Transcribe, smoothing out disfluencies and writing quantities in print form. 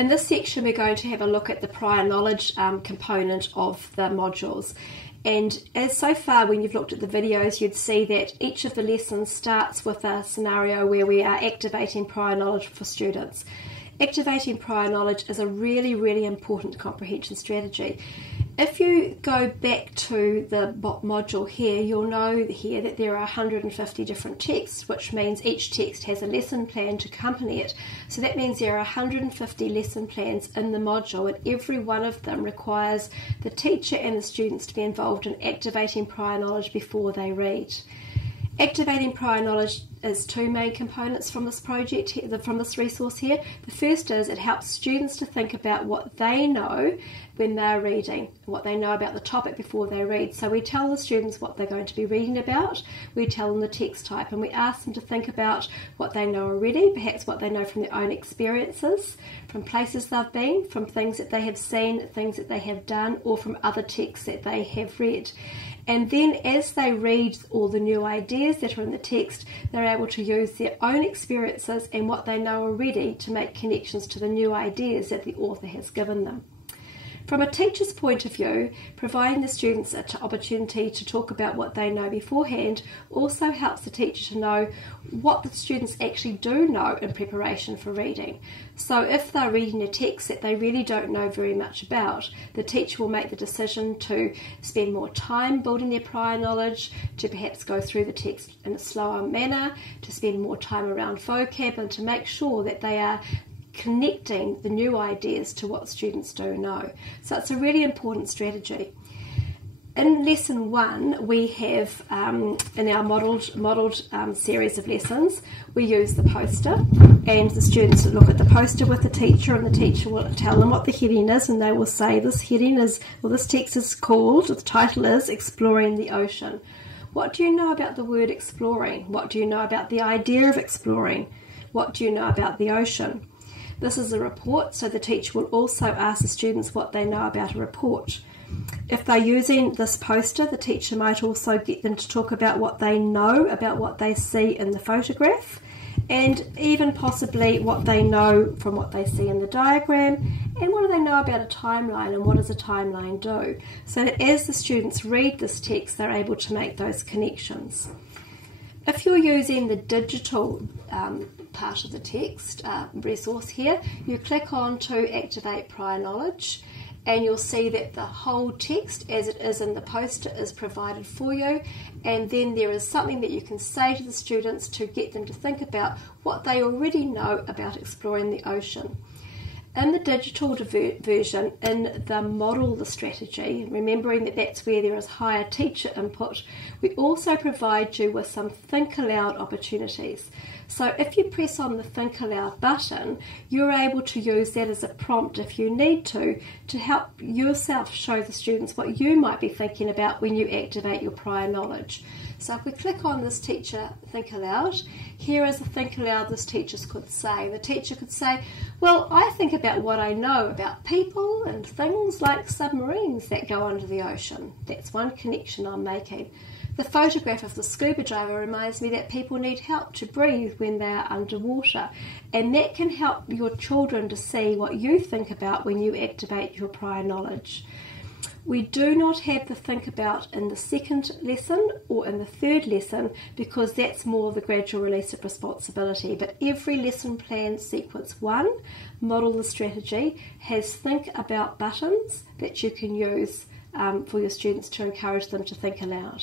In this section we're going to have a look at the prior knowledge component of the modules. And as so far when you've looked at the videos, you'd see that each of the lessons starts with a scenario where we are activating prior knowledge for students. Activating prior knowledge is a really, really important comprehension strategy. If you go back to the module here, you'll know here that there are 150 different texts, which means each text has a lesson plan to accompany it. So that means there are 150 lesson plans in the module, and every one of them requires the teacher and the students to be involved in activating prior knowledge before they read. Activating prior knowledge is two main components from this project, from this resource here. The first is it helps students to think about what they know when they're reading, what they know about the topic before they read. So we tell the students what they're going to be reading about, we tell them the text type, and we ask them to think about what they know already, perhaps what they know from their own experiences, from places they've been, from things that they have seen, things that they have done, or from other texts that they have read. And then as they read all the new ideas that are in the text, they're able to use their own experiences and what they know already to make connections to the new ideas that the author has given them. From a teacher's point of view, providing the students an opportunity to talk about what they know beforehand also helps the teacher to know what the students actually do know in preparation for reading. So if they're reading a text that they really don't know very much about, the teacher will make the decision to spend more time building their prior knowledge, to perhaps go through the text in a slower manner, to spend more time around vocab, and to make sure that they are connecting the new ideas to what students do know. So it's a really important strategy. In lesson 1 we have, in our modelled series of lessons, we use the poster, and the students look at the poster with the teacher, and the teacher will tell them what the heading is, and they will say this heading is, well, this text is called, the title is Exploring the Ocean. What do you know about the word exploring? What do you know about the idea of exploring? What do you know about the ocean? This is a report, so the teacher will also ask the students what they know about a report. If they're using this poster, the teacher might also get them to talk about what they know about what they see in the photograph, and even possibly what they know from what they see in the diagram, and what do they know about a timeline, and what does a timeline do, so that as the students read this text, they're able to make those connections. If you're using the digital part of the text resource here, you click on to activate prior knowledge, and you'll see that the whole text as it is in the poster is provided for you, and then there is something that you can say to the students to get them to think about what they already know about exploring the ocean. In the digital version, in the model the strategy, remembering that that's where there is higher teacher input, we also provide you with some think aloud opportunities. So if you press on the think aloud button, you're able to use that as a prompt if you need to help yourself show the students what you might be thinking about when you activate your prior knowledge. So if we click on this teacher think aloud, here is a think aloud this teacher could say. The teacher could say, well, I think about what I know about people and things like submarines that go under the ocean. That's one connection I'm making. The photograph of the scuba diver reminds me that people need help to breathe when they are underwater, and that can help your children to see what you think about when you activate your prior knowledge. We do not have the think about in the second lesson or in the third lesson because that's more the gradual release of responsibility, but every lesson plan sequence 1, model the strategy, has think about buttons that you can use for your students to encourage them to think aloud.